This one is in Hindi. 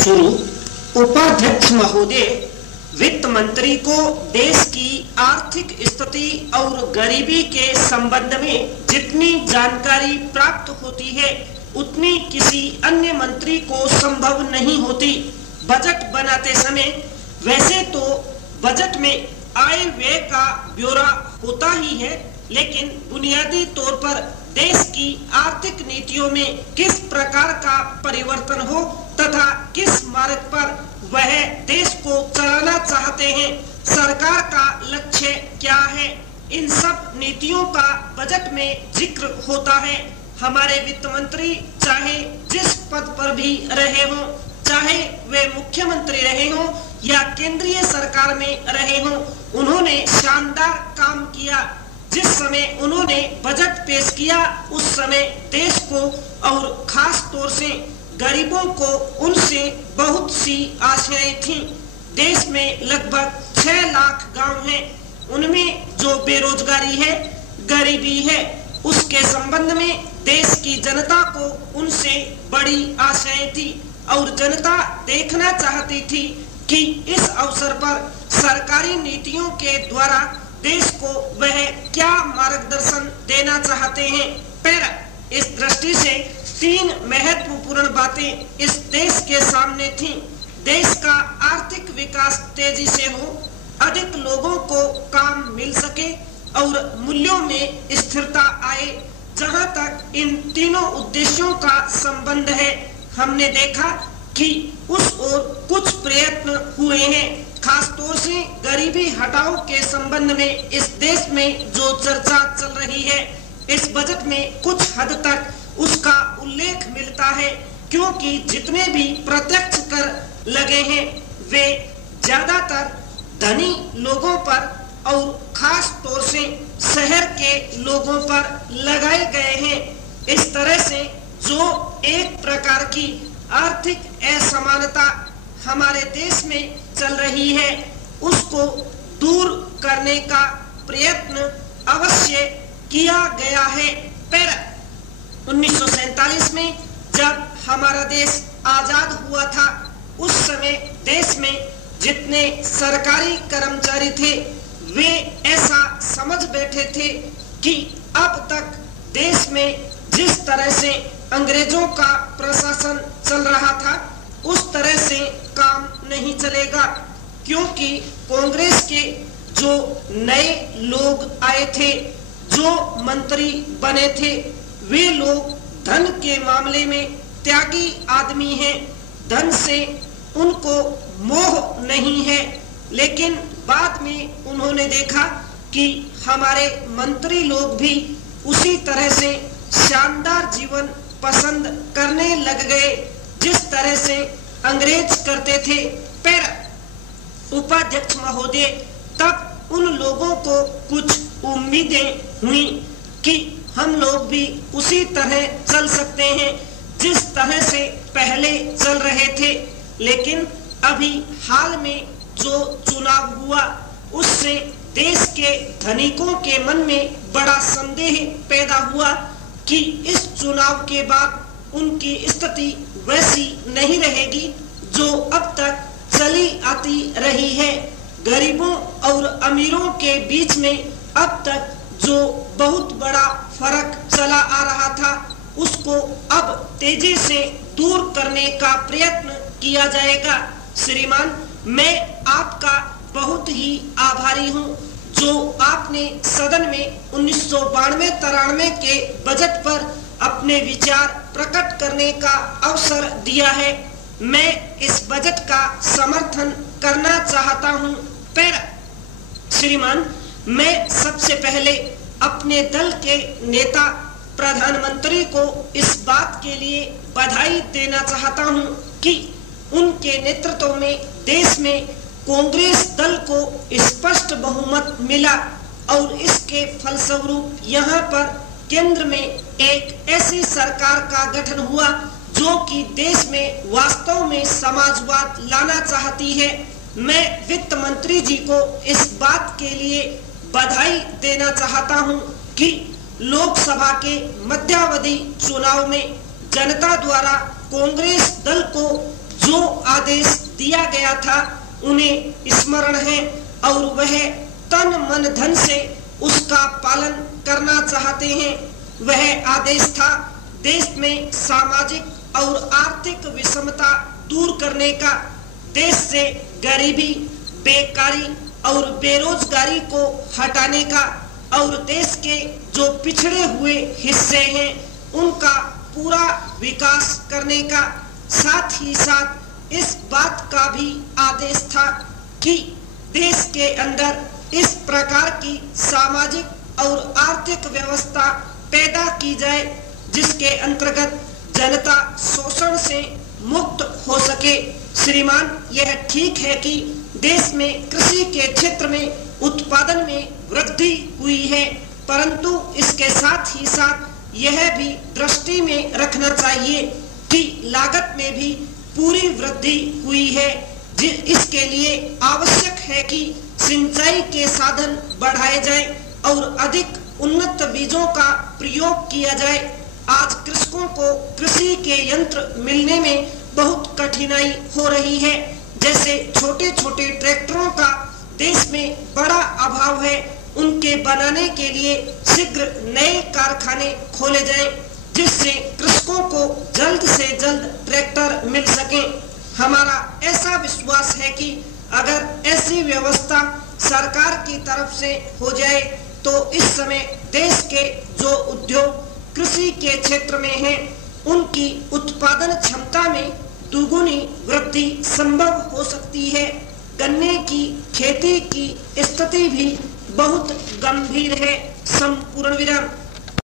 शुरू। उपाध्यक्ष महोदय, वित्त मंत्री को देश की आर्थिक स्थिति और गरीबी के संबंध में जितनी जानकारी प्राप्त होती है उतनी किसी अन्य मंत्री को संभव नहीं होती। बजट बनाते समय वैसे तो बजट में आय व्यय का ब्यौरा होता ही है, लेकिन बुनियादी तौर पर देश की आर्थिक नीतियों में किस प्रकार का परिवर्तन हो तथा किस मार्ग पर वह देश को चलाना चाहते हैं, सरकार का लक्ष्य क्या है, इन सब नीतियों का बजट में जिक्र होता है। हमारे वित्त मंत्री चाहे जिस पद पर भी रहे हों, चाहे वे मुख्यमंत्री रहे हों या केंद्रीय सरकार में रहे हों, उन्होंने शानदार काम किया। जिस समय उन्होंने बजट पेश किया उस समय देश को और खास तौर से गरीबों को उनसे बहुत सी आशाएं थीं। देश में लगभग 6 लाख गांव हैं, उनमें जो बेरोजगारी है, गरीबी है, उसके संबंध में देश की जनता को उनसे बड़ी आशाएं थी और जनता देखना चाहती थी कि इस अवसर पर सरकारी नीतियों के द्वारा देश को वह क्या मार्गदर्शन देना चाहते हैं। पर इस दृष्टि से 3 महत्वपूर्ण बातें इस देश के सामने थीं। देश का आर्थिक विकास तेजी से हो, अधिक लोगों को काम मिल सके और मूल्यों में स्थिरता आए। जहां तक इन तीनों उद्देश्यों का संबंध है, हमने देखा कि उस ओर कुछ प्रयत्न हुए हैं। खास तौर से गरीबी हटाओ के संबंध में इस देश में जो चर्चा चल रही है, इस बजट में कुछ हद तक उसका उल्लेख मिलता है, क्योंकि जितने भी प्रत्यक्ष कर लगे हैं वे ज्यादातर धनी लोगों पर और खास तौर से शहर के लोगों पर लगाए गए हैं। इस तरह से जो एक प्रकार की आर्थिक असमानता हमारे देश में चल रही है, उसको दूर करने का प्रयत्न अवश्य किया गया है। पर 1947 में जब हमारा देश आजाद हुआ था, उस समय देश में जितने सरकारी कर्मचारी थे वे ऐसा समझ बैठे थे कि अब तक देश में जिस तरह से अंग्रेजों का प्रशासन चल रहा था उस तरह से काम नहीं चलेगा, क्योंकि कांग्रेस के जो नए लोग आए थे, जो मंत्री बने थे, वे लोग धन के मामले में त्यागी आदमी हैं। धन से उनको मोह नहीं है, लेकिन बाद में उन्होंने देखा कि हमारे मंत्री लोग भी उसी तरह से शानदार जीवन पसंद करने लग गए जिस तरह से अंग्रेज करते थे। पर उपाध्यक्ष महोदय, तब उन लोगों को कुछ उम्मीदें हुई कि हम लोग भी उसी तरह चल सकते हैं जिस तरह से पहले चल रहे थे। लेकिन अभी हाल में जो चुनाव हुआ उससे देश के धनिकों के मन में बड़ा संदेह पैदा हुआ कि इस चुनाव के बाद उनकी स्थिति वैसी नहीं रहेगी जो अब तक चली आती रही है। गरीबों और अमीरों के बीच में अब तक जो बहुत बड़ा फर्क चला आ रहा था उसको अब तेजी से दूर करने का प्रयत्न किया जाएगा। श्रीमान, मैं आपका बहुत ही आभारी हूँ जो आपने सदन में 1992-93 के बजट पर अपने विचार प्रकट करने का अवसर दिया है। मैं इस बजट का समर्थन करना चाहता हूँ। पर श्रीमान, मैं सबसे पहले अपने दल के नेता प्रधानमंत्री को इस बात के लिए बधाई देना चाहता हूँ कि उनके नेतृत्व में देश में कांग्रेस दल को स्पष्ट बहुमत मिला और इसके फलस्वरूप यहाँ पर केंद्र में एक ऐसी सरकार का गठन हुआ जो कि देश में वास्तव में समाजवाद लाना चाहती है। मैं वित्त मंत्री जी को इस बात के लिए बधाई देना चाहता हूं कि लोकसभा के मध्यावधि चुनाव में जनता द्वारा कांग्रेस दल को जो आदेश दिया गया था उन्हें स्मरण है और वह तन मन धन से उसका पालन करना चाहते हैं। वह आदेश था देश में सामाजिक और आर्थिक विषमता दूर करने का, देश से गरीबी, बेकारी और बेरोजगारी को हटाने का और देश के जो पिछड़े हुए हिस्से हैं उनका पूरा विकास करने का। साथ ही साथ इस बात का भी आदेश था कि देश के अंदर इस प्रकार की सामाजिक और आर्थिक व्यवस्था पैदा की जाए जिसके अंतर्गत जनता शोषण से मुक्त हो सके। श्रीमान, यह ठीक है कि देश में कृषि के क्षेत्र में उत्पादन में वृद्धि हुई है, परंतु इसके साथ ही साथ यह भी दृष्टि में रखना चाहिए कि लागत में भी पूरी वृद्धि हुई है। इसके लिए आवश्यक है कि सिंचाई के साधन बढ़ाए जाएं और अधिक उन्नत बीजों का प्रयोग किया जाए। आज कृषकों को कृषि के यंत्र मिलने में बहुत कठिनाई हो रही है। जैसे छोटे छोटे ट्रैक्टरों का देश में बड़ा अभाव है, उनके बनाने के लिए शीघ्र नए कारखाने खोले जाएं, जिससे कृषकों को जल्द से जल्द ट्रैक्टर मिल सके। हमारा ऐसा विश्वास है कि अगर ऐसी व्यवस्था सरकार की तरफ से हो जाए तो इस समय देश के जो उद्योग कृषि के क्षेत्र में हैं, उनकी उत्पादन क्षमता में दुगुनी वृद्धि संभव हो सकती है। गन्ने की खेती की स्थिति भी बहुत गंभीर है। संपूर्ण विराम।